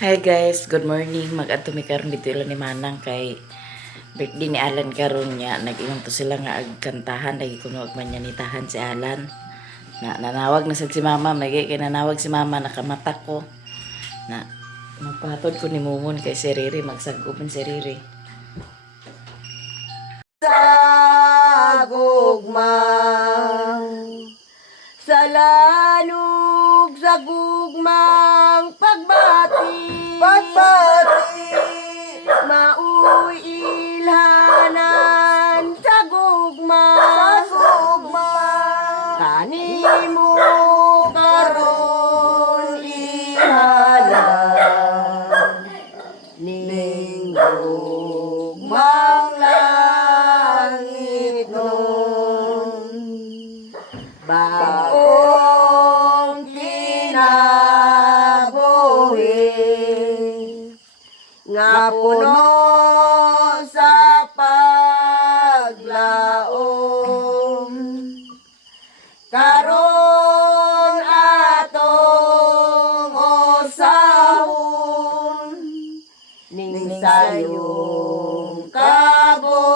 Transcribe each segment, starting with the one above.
Hi guys, good morning. Mag-adto mi karon dito ila ni Manang kay birthday ni Alan karon niya. Nag-ingon to sila nga agkantahan lagi kuno og manyanitahan si Alan. Nanawag na sad si Mama, may kay nanawag si Mama nakamata ko. Na magpatod ko ni Mumon kay si Riri magsagupin si Riri. Gugmang sa lanug sa gugmang pagbati mauy ilhanan sa gugmang kanimo karon ilhanan ning gugmang langit nun bagong kinabuhi nga puno sa paglaom karon atong usahon ning sayong kabuntagon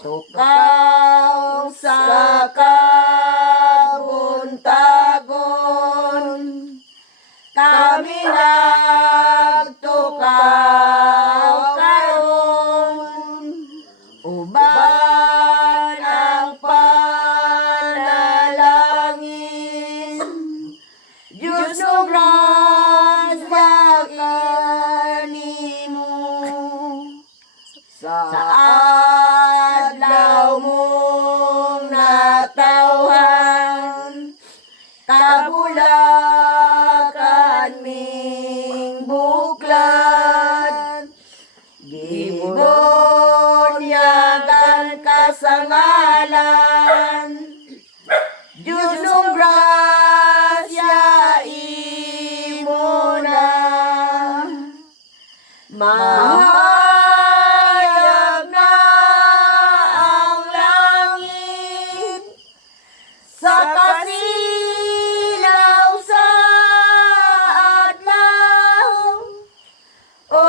tukaw sa kabuntagon kami nagtukaw karon uban ang panalangin Diyos no grasya kanimo sa adlaw mong natawhan kabulakan ming buklad gibunyagan ka sa ngalan Diyos nung grasya imo na mahayag na ang langit sa kasilaw sa adlaw o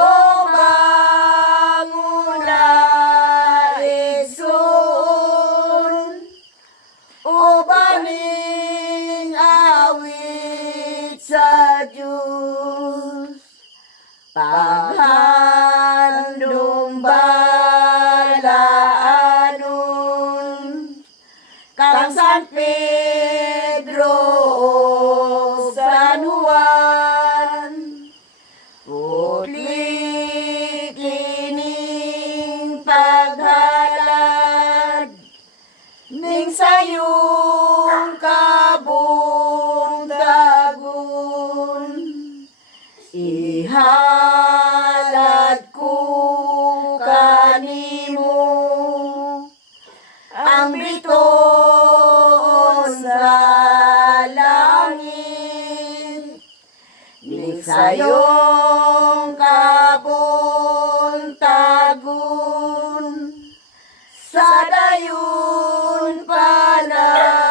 banguna igsoon o baning awit sa Diyos paghandong balaanon kang San Pedro o San Juan putli kining paghalad ning sayong kabuntagon ihalad ko kanimo ang bituon sa langit ning sayong kabuntagon sa dayon panamilit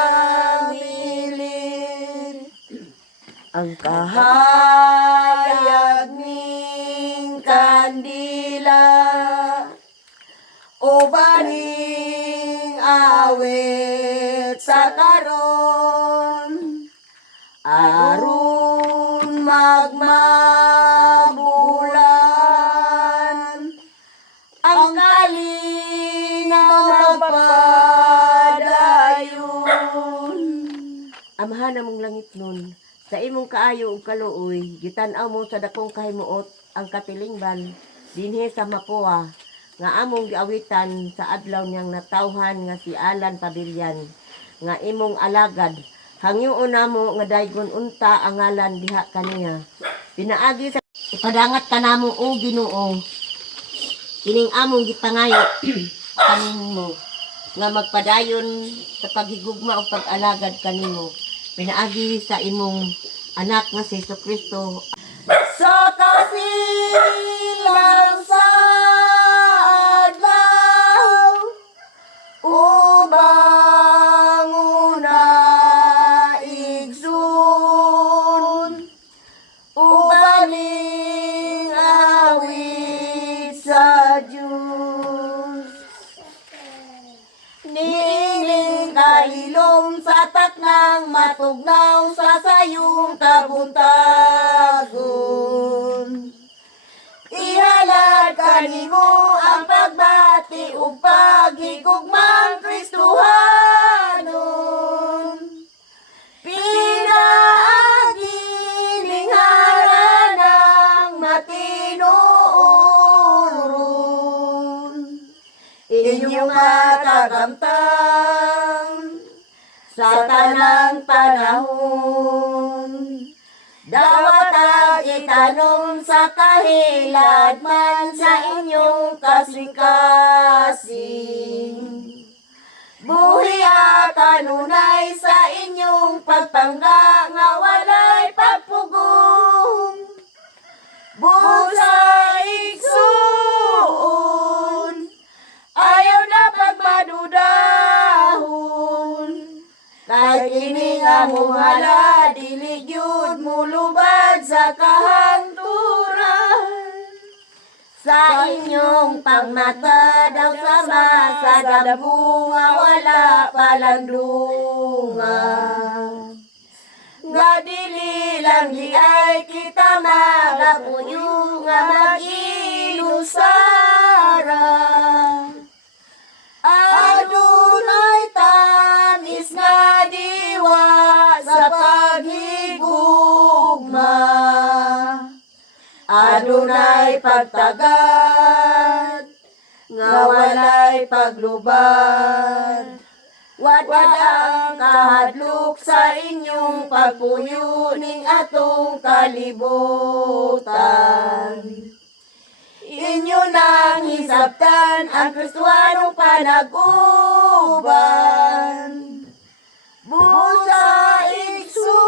ang kahayag ning kandila o baning awit sa karon aron magmabulan ang kalinaw magpadayon Amahan namong langit nun sa imong kaayo ug kaluoy gitan-aw mo sa dakong kahimuot ang katilingban dinhi sa Mapua nga among giawitan sa adlaw niyang natawhan nga si Alan Pabilian nga imong alagad hangyoon namo nga daygon unta ang ngalan diha kaniya pinaagi sa ipadangat kanamo o Ginoo kining among gipangayo kanimo nga magpadayon sa paghigugma o pag-alagad kanimo pinaagi sa imong anak nga si Jesucristo sa kasilaw sa adlaw ubang una igsoon matugnaw sa sayong kabuntagon. Ihalad kanimo ang pagbati ug paghigugmang Kristohanon. Pinaagi ning haranang matinuoron. Inyong matagamtang sa tanang panahon. Dawat ang itanong sa kahilad man sa inyong kasing-kasing. Buhi at kanunay sa inyong pagpangga nga walay pagpugong. Busa igsuon, ayaw na pagmadudahon. Kahit kini nga muhala, dili gyud mulubad sa kahangturan. Sa inyong pagmata daw sama sa dambu nga wala palandungan. Nga dili lang di ay kita magapuyo nga mag-inusara. Adunay tamis nga diwa sa paghigugma. Adunay pagtagad nga walay paglubad. Wadwad ang kahadlok sa inyong pagpuyo ning atong kalibutan. Inyo nang hisabtan ang Kristohanong panag-uban. Busa igsuon,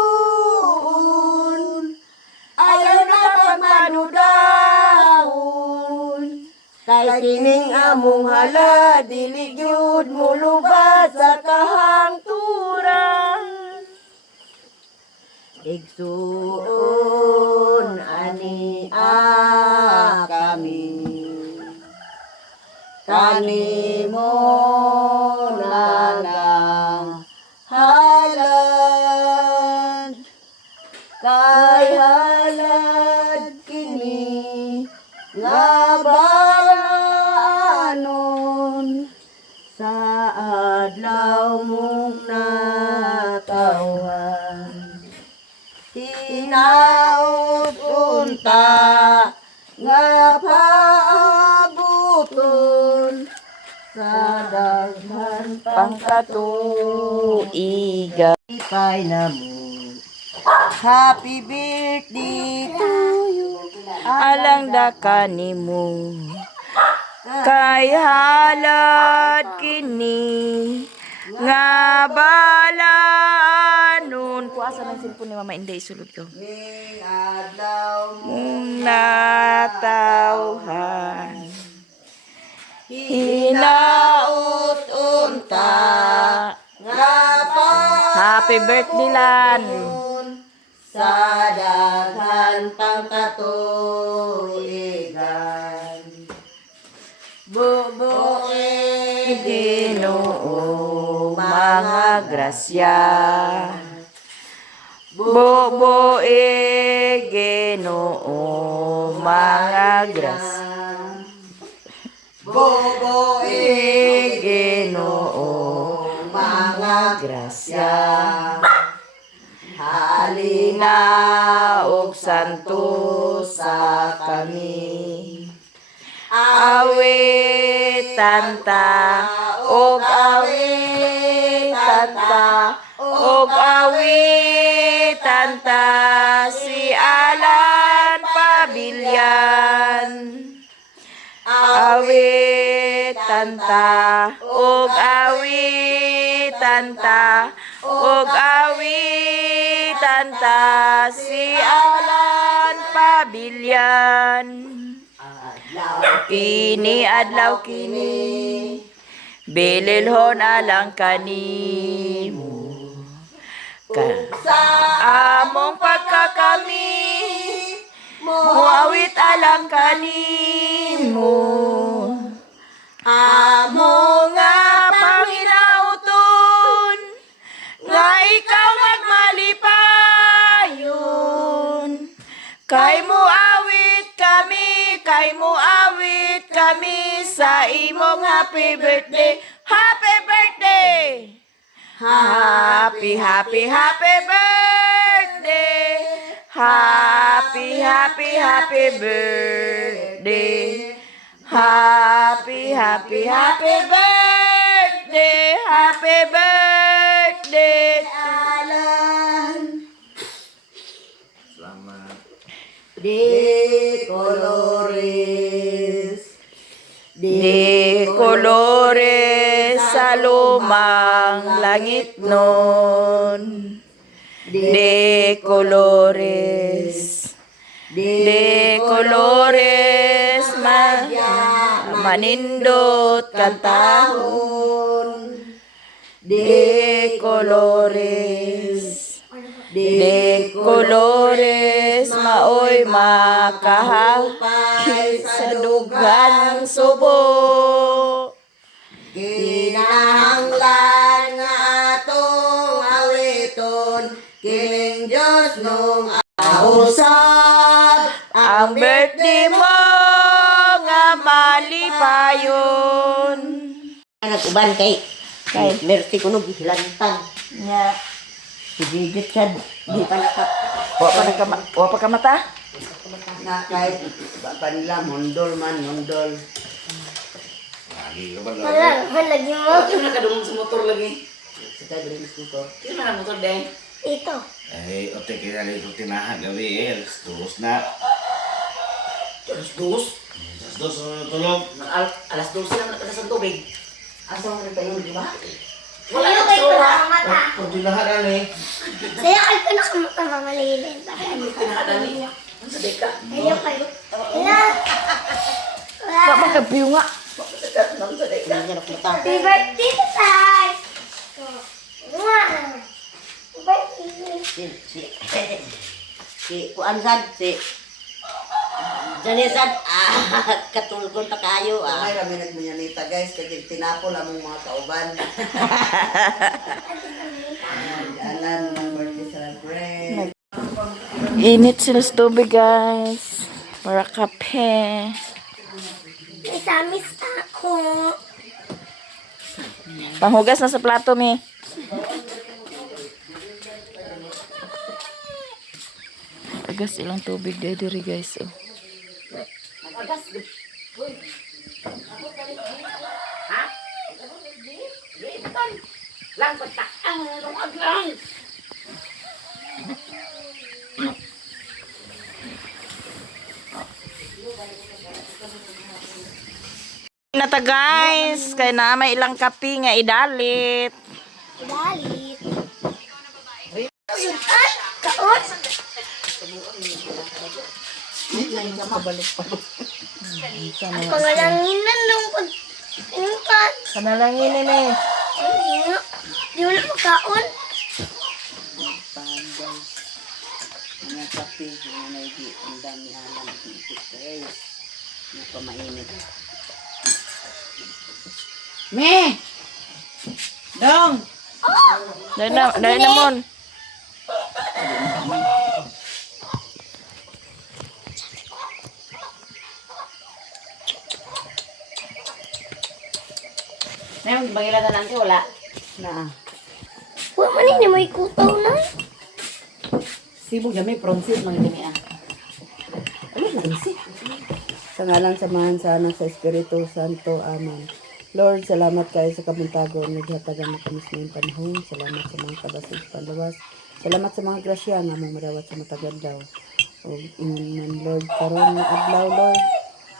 ayaw na pagmanudahon. Kay kining among hala, dili gyud mulubad sa kahangturan. Igsuon ani kami, kanimo na halad, kay halad kini nga balaanon sa adlaw mong natawhan. Hinaut unta nga paabuton sa daghan Pangkatuiga. kay namo. Happy birthday to you. Alang da kanimo kay halad kini nga balanon. Kuasa ng cellphone ni Mama Inday, isulod ko. Ning adlaw Mong natawhan hinaut unta nga Happy birthday, Lan! sa daghan pangkatuigan. Bubuin Ginoo mga grasya, bubuin Ginoo mga grasya, Bubuin Ginoo mga grasya. halina og santo sa kami. Awitan ta, og awitan ta, og awitan ta si Alan Pabilyan. Awitan ta, og awitan ta, og awitan ta si Alan Pabilyan. Kini adlaw kini, bililhon alang kanimo. Sa among pagkakami, muawit alang kanimo. Amo nga Panginauton, nga ikaw Kay mo awit kami sa imong happy birthday. Happy birthday! Happy birthday! Happy birthday! Happy birthday! Happy birthday! Alan. Selamat. De Colores sa lumang langit nun. De colores manindot kantahon. De colores maoy makahapay sa dugang subo. Kinahanglan nga atong awiton kining Diyos nung ahusab Ang birthday mo nga malipayon. nag-uban kay merti ko nung gihilantan Nya, si Gigit siya di pa naka wa pa ka mata? na kay baka nila mondol. Lagi kapan Lagi mo. Sino nakadungog sa motor lagi? si kay Brimis ko Sino na motor dahil? Ito. Eh, ote kita dari rutinahan gabi terus na. Alas 2? Terus tulog. Alas 12 lang nakasas ang tubig. asa mo rin tayo di ba Wala Sa'yo na kayo kasura. pinakamata. Rutinahan ani. Sa'yo kayo pinakamata mamalilin. Pinakadali. Ang sabi ka. Sa'yo kayo. Wala. Wa Wala. magkabiyo nga. Ang sabi ka. hindi na kita Happy birthday to Tay. Mwah. Happy birthday. si Kuansad si Janisad katulgon pa kayo Ay, kami nagmanyanita guys, kaya tinapol among mga kauban. Alan, mga birthday celebrate. Init sila sa tubig, guys. Para kape. May samis ako. Panghugas na sa plato, mi. Agas ilang tubig diri, guys. Oh. Nata guys, kay na may ilang kapi nga idalit. Galit. Sultan. Kaon. Ang pangalanginan nung pag-ingkat. Panalangin ni mi. Di mo na magkaon. Mga kape, mga naigi, ang dami alam dito guys. Hindi pa mainit. Mi. Dong. Dahil na mon. Ngayon, bangilatan nanti wala. Na, Huwag man ini may kutaw na. Sibog na may pronsit mga ganyan. Ano na gansi? sa ngalan samahan sa anak sa Espiritu Santo. Amen. Lord, salamat kayo sa kabuntagon. Naghatagan mo kami sa iyong panahon. Salamat sa mga kabasig panlawas. Salamat sa mga grasya nga mong marawat sa matagad daw. O iman, Lord, karon nga adlaw, Lord.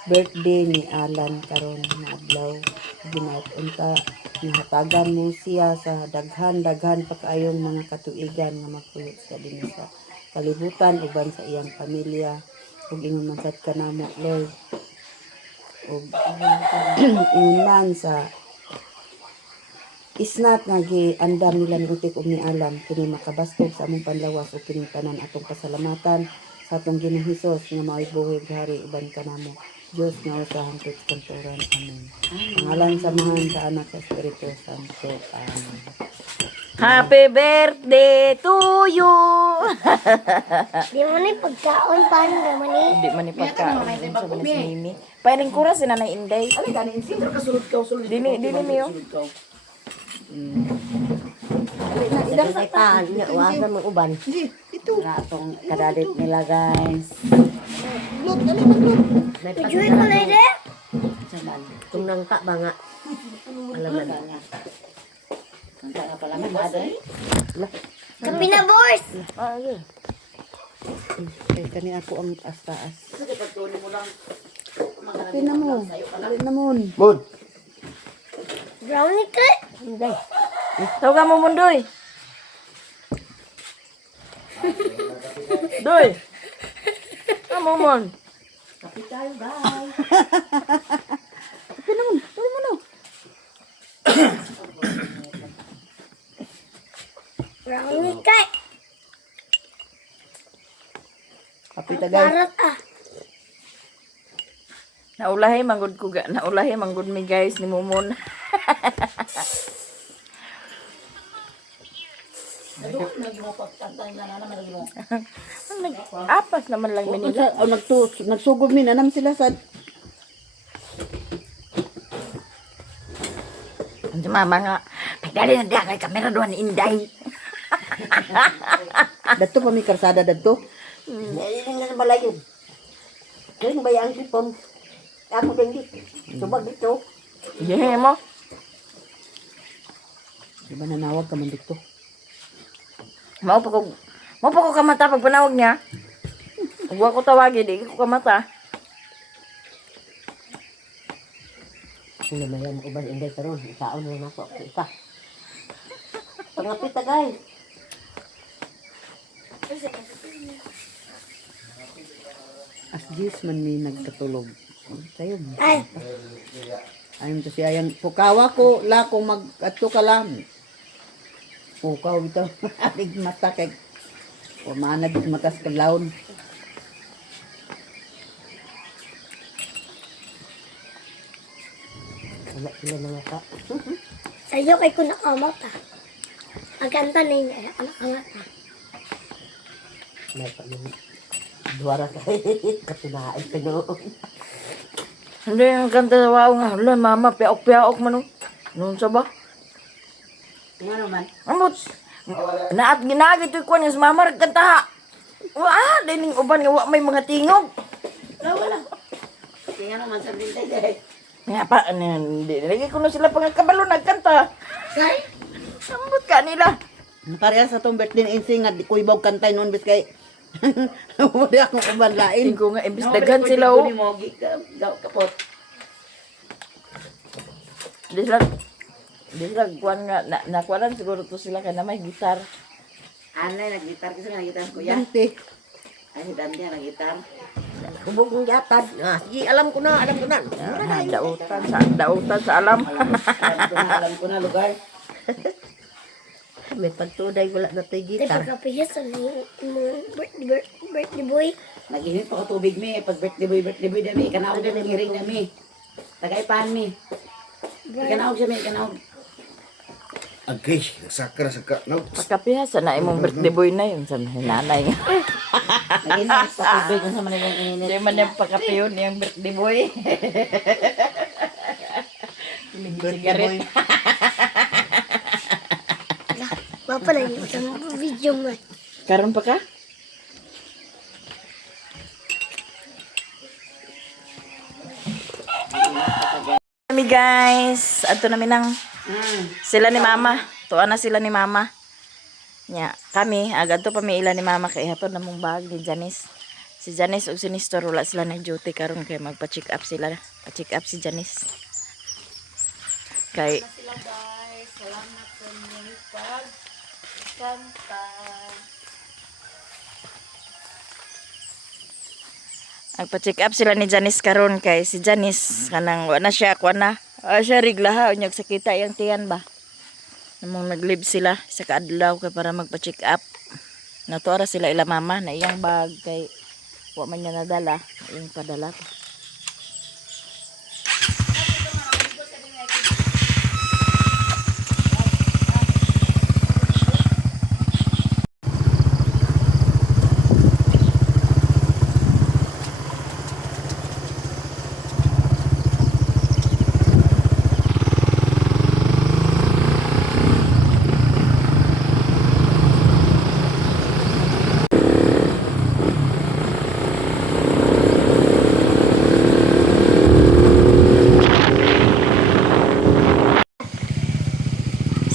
Birthday ni Alan karon nga adlaw. Ginaunta, nahatagan mo siya sa daghan pa kaayong mga katuigan nga makuyot sa din sa kalibutan uban sa iyang pamilya. Ug ingon man sad ka namo, Lord. Ug ingon sa isnat nga giandam nila ni utik ug ni Alan kini makabastog sa among panlawas ug kining tanan atong pasalamatan sa atong Ginoong Hesus nga mao'y buhay gari uban kanamo. Diyos nga usahan ket kanturan. Amen. Pangalan samahan sa anak sa Espiritu Santo. Amen. Happy birthday to you! Di mo na pagkaon paano naman eh. Hindi man ni pagkaon dun sa balas ni Mimi. Pairing kura si Nanay Inday. Ano gani insin kasulod ka sulod. Dili Mio. Dagay pa, nya wasa mang uban. Ito. Atong kadadit nila guys. Tujuy ko na ide. Kung nangka ba nga. Alam na. Ang nga pala may maday. Kapi na boys. Ayun. Kay kani ako ang taas-taas. Tina mo. Tina mo. Bud! Brownie ka. Inday. Tawag mo mundoy. Doy. Amo mon. Kapital, bye. Tina mo. Tina mo no. Brownie ka. Kapita guys. Parot ah. Naulahi manggod ko ga. Naulahi manggod mi guys ni Mumon. Apas naman lang minila. Nagsugod min anam sila sa Ang mama nga. Pagdali na diya kay kamera doon ni Inday. dadto pa mi karsada dadto. Nailing na malayo. Kaya nang bayaan si Pom. Ako din di. Subag dito. Yehe mo. Di ba nanawag ka man dito? Mau pa ko kamata pag panawag niya. Huwag ko tawagin, di ko kamata. Sino may ang uban inday karon. Isaon na nako. Isa. Pangapit tagay. As Diyos man mi nagkatulog. Tayo. Ay. Ayun to siya yung pukawa ko la kung mag-ato ka lang. Pukaw ito. Alig mata kay pumanag matas kalawon. Wala sila mga ka. Sa'yo kay ko nakamot ah. Ang kanta na yun. Anak angat ah. May pa yung duwara kay katunain ka noon. Hindi, ang ganda na wow nga. Wala, mama, piaok-piaok man. Noon sa ba? Nga naman. Amot. Naat ginagit yung kuwan niya sa mama, nagkanta ha. Dining uban nga, wa may mga tingog. Wala. Kaya naman sa bintay dahil. Nga pa, nilagay ko na sila pang kabalo, nagkanta. Ay. Amot ka nila. Parehas sa tong birthday ni Insing nga di ko ibaw kantay noon bis kay wala akong kabanlain. Hindi ko nga, imbis daghan sila o. Kapot. Di sila, kuwan nga, nakuwanan siguro to sila kaya na may gitar. Anay, nag-gitar kasi nag-gitar ko yan. Dante. Ay, si Dante nag-gitar. Hubog ng yatad. Sige, alam ko na. Dautan sa alam. Alam ko na lugar. May pagtuday wala na tayo Di gitar. pagkapiyas sa birthday boy. Nag-init pa ko tubig mi. Pag birthday boy dami. Ikanawag na ngiring dami. Tagay-pan mi. Ikanawag siya mi, ikanawag. Agay, sakra. No? Pagkapihasa na imong birthday boy na yun sa nanay nga. Nag-init pa tubig kung sa manilang ininit. Hindi man yung pagkapiyon yung birthday boy. Sigaret. Mapa na yun sa video mo. Karon pa ka? Kami guys, ato namin ng sila ni mama. Tuwa na sila ni mama. Nya, kami agad to pamiila ni mama kay hato namong bag ni Janice. Si Janice ug si Nestor wala sila na duty karon kay magpa-check up sila. Pa-check up si Janice. Kay sila guys, salamat sa inyong pagkanta. Nagpa-check up sila ni Janice karon kay si Janice kanang wa na siya kuan na. Siya riglaha unyag sakita yang tiyan ba. Namong nag-live sila sa kaadlaw kay para magpa-check up. Natuara sila ila mama na iyang bag kay wa man niya nadala, iyang padala.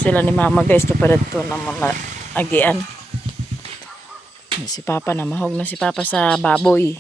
sila ni mama guys, tuparad to ng mga agian. Si papa na mahog na si papa sa baboy.